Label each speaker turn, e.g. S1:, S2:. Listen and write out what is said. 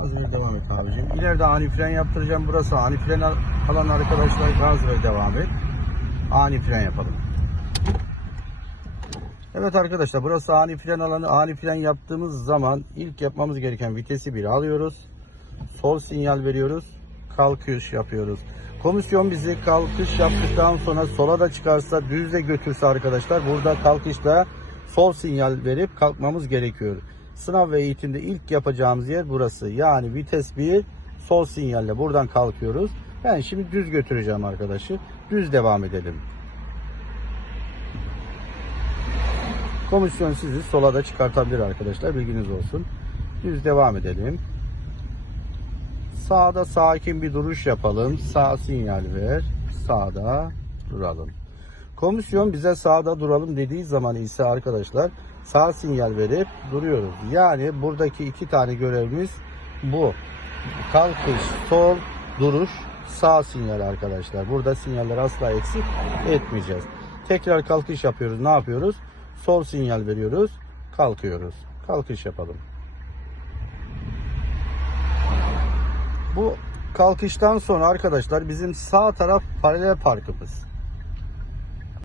S1: Gaz ver devam et abicim. İleride ani fren yaptıracağım. Burası ani fren al- alan arkadaşlar. Gaz ver devam et. Ani fren yapalım. Evet arkadaşlar burası ani fren alanı. Ani fren yaptığımız zaman ilk yapmamız gereken vitesi bir alıyoruz. Sol sinyal veriyoruz. Kalkış yapıyoruz. Komisyon bizi kalkış yaptıktan sonra sola da çıkarsa düz de götürse arkadaşlar burada kalkışla sol sinyal verip kalkmamız gerekiyor. Sınav ve eğitimde ilk yapacağımız yer burası. Yani vites 1 sol sinyalle buradan kalkıyoruz. Ben şimdi düz götüreceğim arkadaşı. Düz devam edelim. Komisyon sizi sola da çıkartabilir arkadaşlar. Bilginiz olsun. Düz devam edelim. Sağda sakin bir duruş yapalım. Sağ sinyal ver. Sağda duralım. Komisyon bize sağda duralım dediği zaman ise arkadaşlar sağ sinyal verip duruyoruz. Yani buradaki iki tane görevimiz bu. Kalkış, sol, duruş, sağ sinyal arkadaşlar. Burada sinyaller asla eksik etmeyeceğiz. Tekrar kalkış yapıyoruz. Ne yapıyoruz? Sol sinyal veriyoruz. Kalkıyoruz. Kalkış yapalım. Bu kalkıştan sonra arkadaşlar bizim sağ taraf paralel parkımız.